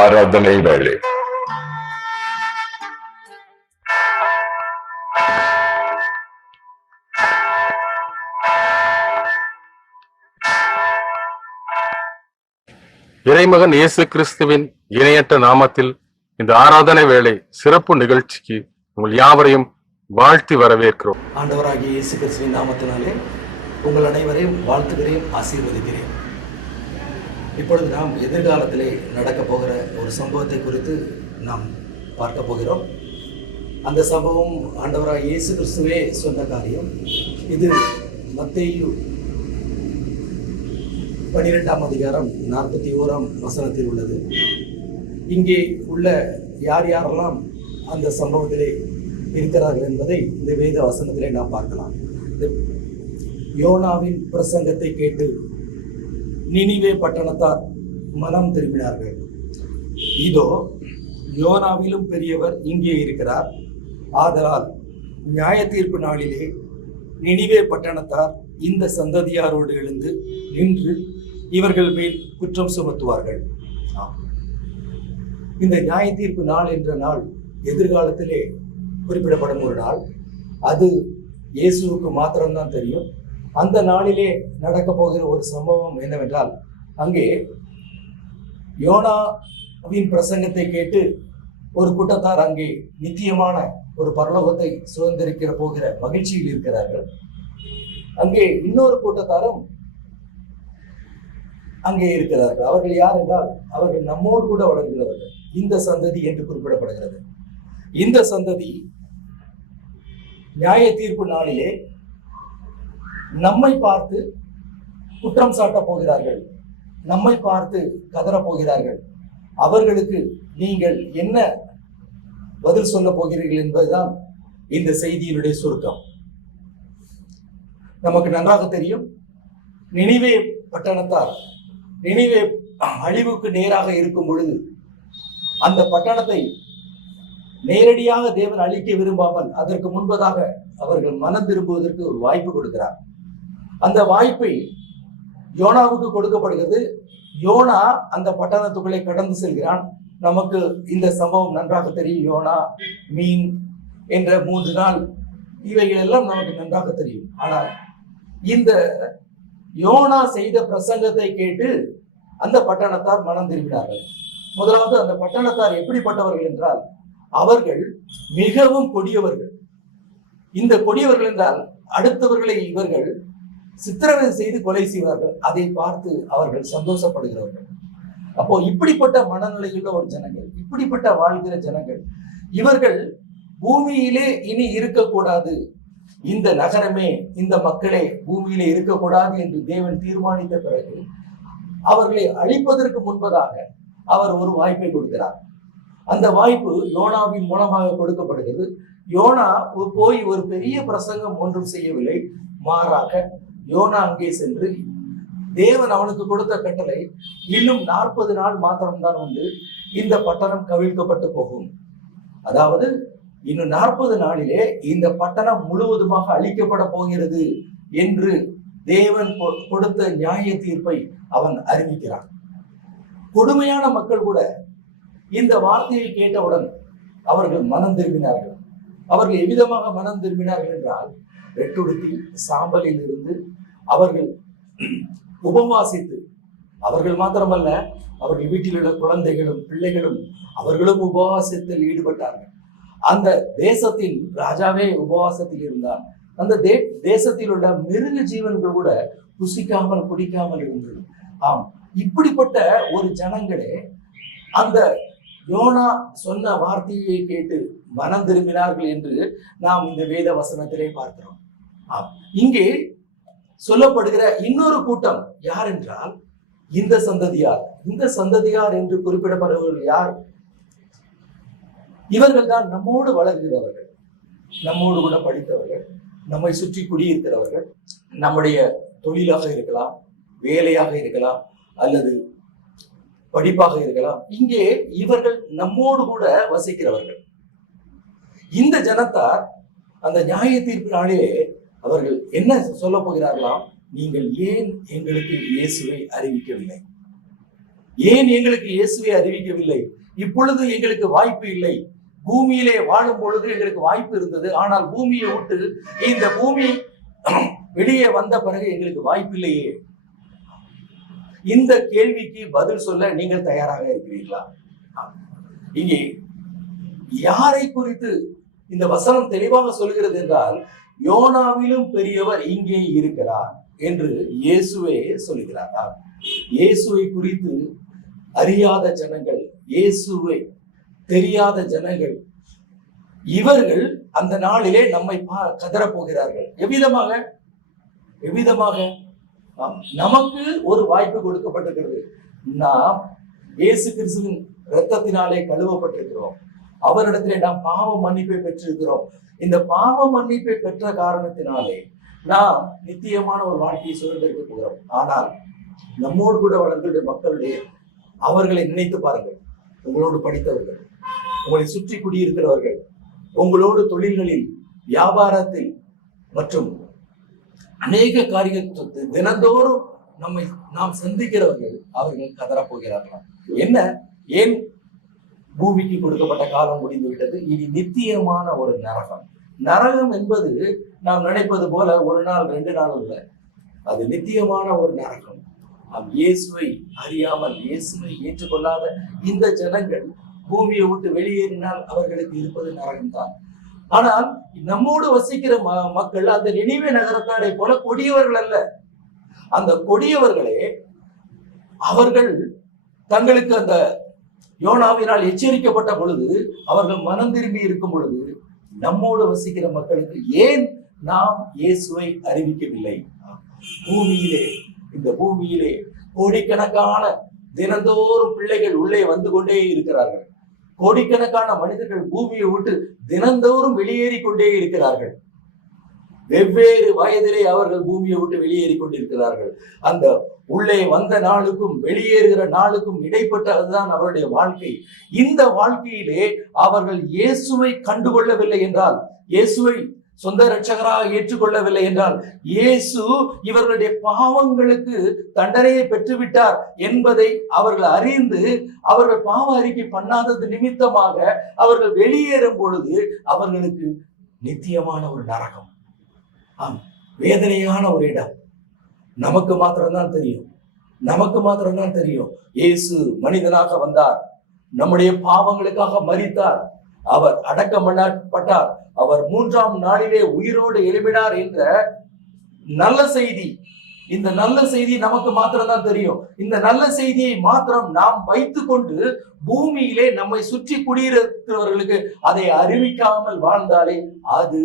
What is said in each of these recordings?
ஆராதனை வேளை. இறைமகன் இயேசு கிறிஸ்துவின் இணையற்ற நாமத்தில் இந்த ஆராதனை வேளை சிறப்பு நிகழ்ச்சிக்கு உங்கள் யாவரையும் வாழ்த்தி வரவேற்கிறோம். ஆண்டவராகிய இயேசு கிறிஸ்துவின் நாமத்தினாலே உங்கள் அனைவரையும் வாழ்த்துகிறேன், ஆசீர்வதிக்கிறேன். இப்பொழுது நாம் எதிர்காலத்திலே நடக்கப் போகிற ஒரு சம்பவத்தை குறித்து நாம் பார்க்க போகிறோம். அந்த சம்பவம் ஆண்டவராகிய இயேசு கிறிஸ்துவே சொன்ன காரியம். இது மத்தேயு 12ஆம் அதிகாரம் 41ஆம் வசனத்தில் உள்ளது. இங்கே உள்ள யார் யாரெல்லாம் அந்த சம்பவத்திலே இருக்கிறார்கள் என்பதை இந்த வேத வசனத்திலே நாம் பார்க்கலாம். யோனாவின் பிரசங்கத்தை கேட்டு நினிவே பட்டணத்தார் மனம் திரும்பினார்கள். இதோ யோனாவிலும் பெரியவர் இங்கே இருக்கிறார். ஆதலால் நியாய தீர்ப்பு நாளிலே நினிவே பட்டணத்தார் இந்த சந்ததியாரோடு எழுந்து நின்று இவர்கள் மேல் குற்றம் சுமத்துவார்கள். இந்த நியாய தீர்ப்பு நாள் என்ற நாள் எதிர்காலத்திலே குறிப்பிடப்படும் ஒரு நாள். அது இயேசுவுக்கு மாத்திரம்தான் தெரியும். அந்த நாளிலே நடக்க போகிற ஒரு சம்பவம் என்னவென்றால், அங்கே யோனாவின் பிரசங்கத்தை கேட்டு ஒரு கூட்டத்தார் அங்கே நித்தியமான ஒரு பரலோகத்தை சுதந்திரிக்கிற போகிற மகிழ்ச்சியில் இருக்கிறார்கள். அங்கே இன்னொரு கூட்டத்தாரும் அங்கே இருக்கிறார்கள். அவர்கள் யார் என்றால், அவர்கள் நம்மோடு கூட வளர்கிறவர்கள். இந்த சந்ததி என்று குறிப்பிடப்படுகிறது. இந்த சந்ததி நியாய தீர்ப்பு நாளிலே நம்மை பார்த்து குற்றம் சாட்டப் போகிறார்கள், நம்மை பார்த்து கதறப் போகிறார்கள். அவர்களுக்கு நீங்கள் என்ன பதில் சொல்ல போகிறீர்கள் என்பதுதான் இந்த செய்தியினுடைய சுருக்கம். நமக்கு நன்றாக தெரியும், நினிவே பட்டணத்தார் நினிவே அழிவுக்கு நேராக இருக்கும் பொழுது அந்த பட்டணத்தை நேரடியாக தேவன் அழிக்க விரும்பாமல் அதற்கு முன்பதாக அவர்கள் மனம் திரும்புவதற்கு ஒரு வாய்ப்பு கொடுக்கிறார். அந்த வாய்ப்பை யோனாவுக்கு கொடுக்கப்படுகிறது. யோனா அந்த பட்டணத்துக்குள்ளே கடந்து செல்கிறான். நமக்கு இந்த சம்பவம் நன்றாக தெரியும். யோனா, மீன் என்ற 3 நாள் இவைகள் எல்லாம் நமக்கு நன்றாக தெரியும். ஆனால் இந்த யோனா செய்த பிரசங்கத்தை கேட்டு அந்த பட்டணத்தார் மனம் திரும்பினார்கள். முதலாவது, அந்த பட்டணத்தார் எப்படிப்பட்டவர்கள் என்றால், அவர்கள் மிகவும் கொடியவர்கள். இந்த கொடியவர்கள் என்றால் அடுத்தவர்களை இவர்கள் சித்திரவதை செய்து கொலை செய்வார்கள். அதை பார்த்து அவர்கள் சந்தோஷப்படுகிறவர்கள். அப்போ இப்படிப்பட்ட மனநிலையுள்ள ஒரு ஜனங்கள், இப்படிப்பட்ட வாழ்கிற ஜனங்கள், இவர்கள் பூமியிலே இனி இருக்கக்கூடாது, இந்த நகரமே இந்த மக்களே பூமியிலே இருக்கக்கூடாது என்று தேவன் தீர்மானித்த பிறகு அவர்களை அழிப்பதற்கு முன்பதாக அவர் ஒரு வாய்ப்பை கொடுக்கிறார். அந்த வாய்ப்பு யோனாவின் மூலமாக கொடுக்கப்படுகிறது. யோனா போய் ஒரு பெரிய பிரசங்கம் ஒன்றும் செய்யவில்லை. மாறாக யோனா அங்கே சென்று தேவன் அவனுக்கு கொடுத்த கட்டளை, இன்னும் 40 நாள் மாத்திரம்தான் உண்டு, இந்த பட்டணம் கவிழ்க்கப்பட்டு போகும். அதாவது இன்னும் 40 நாளிலே இந்த பட்டணம் முழுவதுமாக அழிக்கப்பட போகிறது என்று தேவன் கொடுத்த நியாய தீர்ப்பை அவன் அறிவிக்கிறான். கொடுமையான மக்கள் கூட இந்த வார்த்தையை கேட்டவுடன் அவர்கள் மனம் திரும்பினார்கள். அவர்கள் எவ்விதமாக மனம் திரும்பினார்கள் என்றால், ரெட்டுடுத்தி சாம்பலில் இருந்து அவர்கள் உபவாசித்து, அவர்கள் மாத்திரமல்ல, அவர்கள் வீட்டில் உள்ள குழந்தைகளும் பிள்ளைகளும் அவர்களும் உபவாசத்தில் ஈடுபட்டார்கள். அந்த தேசத்தின் ராஜாவே உபவாசத்தில் இருந்தார். அந்த தேசத்தில் உள்ள மிருக ஜீவன்கள் கூட புசிக்காமல் குடிக்காமல் இருந்தது. ஆம், இப்படிப்பட்ட ஒரு ஜனங்களே அந்த யோனா சொன்ன வார்த்தையை கேட்டு மனம் திரும்பினார்கள் என்று நாம் இந்த வேத வசனத்திலே பார்க்கிறோம். ஆம், இங்கே சொல்லப்படுகிற இன்னொரு கூட்டம் யார் என்றால், இந்த சந்ததியார். இந்த சந்ததியார் என்று குறிப்பிடப்படுபவர்கள் யார்? இவர்கள் தான் நம்மோடு வளர்கிறவர்கள், நம்மோடு கூட படித்தவர்கள், நம்மை சுற்றி குடியிருக்கிறவர்கள். நம்முடைய தொழிலாக இருக்கலாம், வேலையாக இருக்கலாம், அல்லது படிப்பாக இருக்கலாம். இங்கே இவர்கள் நம்மோடு கூட வசிக்கிறவர்கள். இந்த ஜனத்தார் அந்த நியாய தீர்ப்பு நாளிலே அவர்கள் என்ன சொல்ல போகிறார்களாம்? நீங்கள் ஏன் எங்களுக்கு இயேசுவை அறிவிக்கவில்லை? ஏன் எங்களுக்கு இயேசுவை அறிவிக்கவில்லை? இப்பொழுது எங்களுக்கு வாய்ப்பு இல்லை. பூமியிலே வாழும் பொழுது எங்களுக்கு வாய்ப்பு இருந்தது, ஆனால் பூமியை விட்டு இந்த பூமி வெளியே வந்த பிறகு எங்களுக்கு வாய்ப்பு இல்லையே. இந்த கேள்விக்கு பதில் சொல்ல நீங்கள் தயாராக இருக்கிறீர்களா? இங்கே யாரை குறித்து இந்த வசனம் தெளிவாக சொல்கிறது என்றால், யோனாவிலும் பெரியவர் இங்கே இருக்கிறார் என்று இயேசுவே சொல்லுகிறார். இயேசுவை குறித்து அறியாத ஜனங்கள், இயேசுவை தெரியாத ஜனங்கள், இவர்கள் அந்த நாளிலே நம்மை கதறப் போகிறார்கள். எவ்விதமாக நமக்கு ஒரு வாய்ப்பு கொடுக்கப்பட்டிருக்கிறது. நாம் இயேசு கிறிஸ்துவின் இரத்தத்தினாலே கழுவப்பட்டிருக்கிறோம். அவரிடத்திலே நாம் பாவ மன்னிப்பை பெற்றிருக்கிறோம். இந்த பாவ மன்னிப்பை பெற்ற காரணத்தினாலே நாம் நித்தியமான ஒரு வாழ்க்கையை சுதந்திரிக்க போகிறோம். ஆனால் நம்மோடு கூட வளர்ந்த மக்களுடைய அவர்களை நினைத்து பாருங்கள். உங்களோடு படித்தவர்கள், உங்களை சுற்றி குடியிருக்கிறவர்கள், உங்களோடு தொழில்களில், வியாபாரத்தில் மற்றும் அநேக காரியங்கள் தினந்தோறும் நாம் சந்திக்கிறவர்கள், அவர்கள் கதறப்போகிறார்களாம். என்ன? ஏன்? பூமிக்கு கொடுக்கப்பட்ட காலம் முடிந்து விட்டது. இனி நித்தியமான ஒரு நரகம். நரகம் என்பது நாம் நினைப்பது போல ஒரு நாள் 2 நாள் அல்ல. அது நித்தியமான ஒரு நரகம். இயேசுவை அறியாமல், இயேசுவை ஏற்றுக்கொள்ளாத இந்த ஜனங்கள் பூமியை விட்டு வெளியேறினால் அவர்களுக்கு இருப்பது நரகம்தான். ஆனால் நம்மோடு வசிக்கிற மக்கள் அந்த நினிவே நகரத்தாரை போல கொடியவர்கள் அல்ல. அந்த கொடியவர்களே அவர்கள் தங்களுக்கு அந்த யோனாவினால் எச்சரிக்கப்பட்ட பொழுது அவர்கள் மனம் திரும்பி இருக்கும் பொழுது, நம்மோடு வசிக்கிற மக்களுக்கு ஏன் நாம் இயேசுவை அறிவிக்கவில்லை? இந்த பூமியிலே கோடிக்கணக்கான தினந்தோறும் பிள்ளைகள் உள்ளே வந்து கொண்டே இருக்கிறார்கள். கோடிக்கணக்கான மனிதர்கள் பூமியை விட்டு தினந்தோறும் வெளியேறி கொண்டே இருக்கிறார்கள். வெவ்வேறு வயதிலே அவர்கள் பூமியை விட்டு வெளியேறி கொண்டிருக்கிறார்கள். அந்த உள்ளே வந்த நாளுக்கும் வெளியேறுகிற நாளுக்கும் இடைப்பட்டதுதான் அவருடைய வாழ்க்கை. இந்த வாழ்க்கையிலே அவர்கள் இயேசுவை கண்டுகொள்ளவில்லை என்றால், இயேசுவை சொந்த இரட்சகராக ஏற்றுக்கொள்ளவில்லை என்றால், இயேசு இவர்களுடைய பாவங்களுக்கு தண்டனையை பெற்றுவிட்டார் என்பதை அவர்கள் அறிந்து அவர்கள் பாவ அறிக்கை பண்ணாதது நிமித்தமாக அவர்கள் வெளியேறும் பொழுது அவர்களுக்கு நித்தியமான ஒரு நரகம், வேதனையான ஒரு இடம். நமக்கு மாத்திரம்தான் தெரியும். இயேசு மனிதனாக வந்தார், நம்முடைய பாவங்களுக்காக மரித்தார், அவர் அடக்கம் பண்ணப்பட்டார், அவர் 3ஆம் நாளிலே உயிரோடு எழுப்பினார் என்ற நல்ல செய்தி. இந்த நல்ல செய்தி நமக்கு மாத்திரம்தான் தெரியும். இந்த நல்ல செய்தியை மாத்திரம் நாம் வைத்துக் கொண்டு பூமியிலே நம்மை சுற்றி குடியிருக்கிறவர்களுக்கு அதை அறிவிக்காமல் வாழ்ந்தாலே அது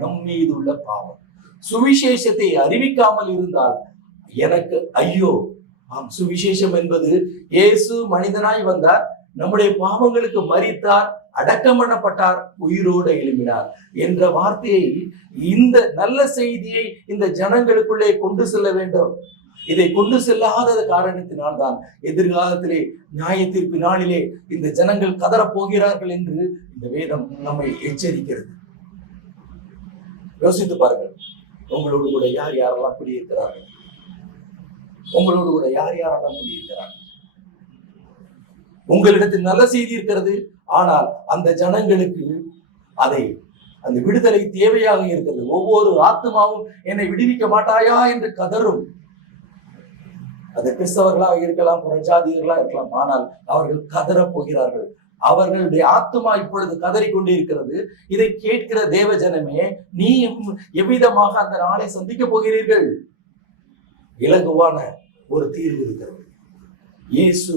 நம் மீது உள்ள பாவம். சுவிசேஷத்தை அறிவிக்காமல் இருந்தால் எனக்கு ஐயோ. சுவிசேஷம் என்பது இயேசு மனிதனாய் வந்தார், நம்முடைய பாவங்களுக்கு மரித்தார், அடக்கம் பண்ணப்பட்டார், உயிரோடு எழுப்பினார் என்ற வார்த்தையை, இந்த நல்ல செய்தியை இந்த ஜனங்களுக்குள்ளே கொண்டு செல்ல வேண்டும். இதை கொண்டு செல்லாத காரணத்தினால்தான் எதிர்காலத்திலே நியாய தீர்ப்பு நாளிலே இந்த ஜனங்கள் கதறப் போகிறார்கள் என்று இந்த வேதம் நம்மை எச்சரிக்கிறது. யோசித்து பாருங்கள். உங்களோடு கூட யார் யாரெல்லாம் குடியிருக்கிறார்கள்? உங்களிடத்தில் நல்ல செய்தி இருக்கிறது, ஆனால் அந்த ஜனங்களுக்கு அந்த விடுதலை தேவையாக இருக்கிறது. ஒவ்வொரு ஆத்மாவும் என்னை விடுவிக்க மாட்டாயா என்று கதறும். அது கிறிஸ்தவர்களாக இருக்கலாம், புறஜாதிகர்களாக இருக்கலாம், ஆனால் அவர்கள் கதறப் போகிறார்கள். அவர்களுடைய ஆத்மா இப்பொழுது கதறிக்கொண்டே இருக்கிறது. இதை கேட்கிற தேவ ஜனமே, நீ எவ்விதமாக அந்த நாளை சந்திக்க போகிறீர்கள்? இலகுவான ஒரு தீர்வு இருக்கிறது. இயேசு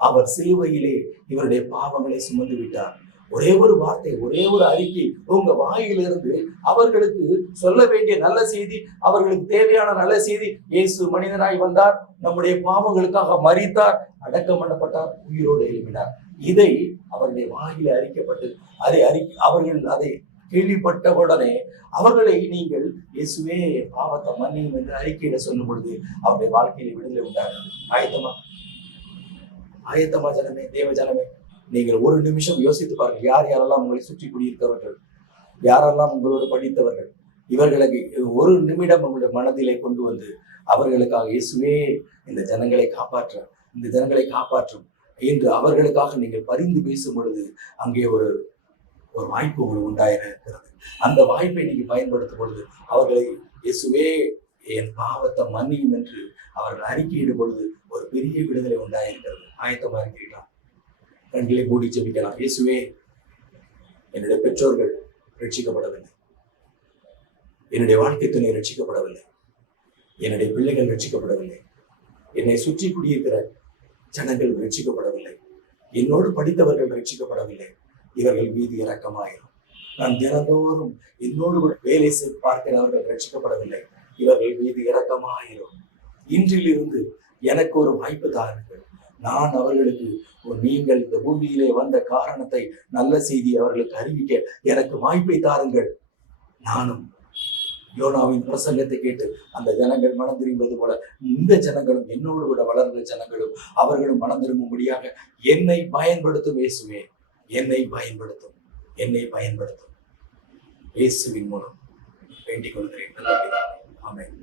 அவர் சிலுவையிலே இவருடைய பாவங்களை சுமந்து விட்டார். ஒரே ஒரு வார்த்தை, ஒரே ஒரு அறிக்கை உங்க வாயிலிருந்து அவர்களுக்கு சொல்ல வேண்டிய நல்ல செய்தி, அவர்களுக்கு தேவையான நல்ல செய்தி. இயேசு மனிதனாய் வந்தார், நம்முடைய பாவங்களுக்காக மரித்தார், அடக்கம் பண்ணப்பட்டார், உயிரோடு எழுப்பினார். இதை அவருடைய வாயில அறிக்கப்பட்டு அவர்கள் அதை கேள்விப்பட்டவுடனே அவர்களை நீங்கள் இயேசுவே பாவத்தை மன்னியும் என்று அறிக்கையிட சொல்லும் பொழுது அவருடைய வாழ்க்கையில விடுதலை உண்டார்கள். ஆயத்தமா ஜனமே, தேவ ஜனமே, நீங்கள் ஒரு நிமிஷம் யோசித்து பாருங்கள். யார் யாரெல்லாம் உங்களை சுற்றி குடியிருக்கிறவர்கள், யாரெல்லாம் உங்களோடு படித்தவர்கள், இவர்களுக்கு ஒரு நிமிடம் உங்களுடைய மனதிலே கொண்டு வந்து அவர்களுக்காக இயேசுவே இந்த ஜனங்களை காப்பாற்ற இந்த ஜனங்களை காப்பாற்றும் என்று அவர்களுக்காக நீங்கள் பரிந்து பேசும் பொழுது அங்கே ஒரு வாய்ப்பு உங்களுக்கு உண்டாயிருக்கிறது. அந்த வாய்ப்பை நீங்க பயன்படுத்தும் பொழுது அவர்களை இயேசுவே என் பாவத்தை மன்னியும் என்று அவர்கள் அறிக்கையிடும் பொழுது ஒரு பெரிய விடுதலை உண்டாயிருக்கிறது. ஆயத்தமா இருக்கிறீர்களா? கண்களை மூடி ஜெபிக்கலாம். இயேசுவே, என்னுடைய பெற்றோர்கள் ரட்சிக்கப்படவில்லை, என்னுடைய வாழ்க்கை துணை ரட்சிக்கப்படவில்லை, என்னுடைய பிள்ளைகள் ரட்சிக்கப்படவில்லை, என்னை சுற்றி குடியிருக்கிற ஜனங்கள் ரட்சிக்கப்படவில்லை, என்னோடு படித்தவர்கள் ரட்சிக்கப்படவில்லை. இவர்கள் மீது இரக்கமாயிரும். நான் தினந்தோறும் என்னோடு கூட வேலை பார்க்கிறவர்கள் ரட்சிக்கப்படவில்லை, இவர்கள் மீது இரக்கமாயிரும். இன்றிலிருந்து எனக்கு ஒரு வாய்ப்பு தாருங்கள். நான் அவர்களுக்கு நீங்கள் இந்த பூமியிலே வந்த காரணத்தை, நல்ல செய்தி அவர்களுக்கு அறிவிக்க எனக்கு வாய்ப்பை தாருங்கள். நானும் யோனாவின் பிரசங்கத்தை கேட்டு அந்த ஜனங்கள் மனம் திரும்புவது போல இந்த ஜனங்களும், என்னோடு கூட வளர்ந்த ஜனங்களும், அவர்களும் மனம் திரும்பும்படியாக என்னை பயன்படுத்தும். இயேசுவே, என்னை பயன்படுத்தும், என்னை பயன்படுத்தும். இயேசுவின் மூலம் வேண்டிக் கொள்கிறேன். ஆமென்.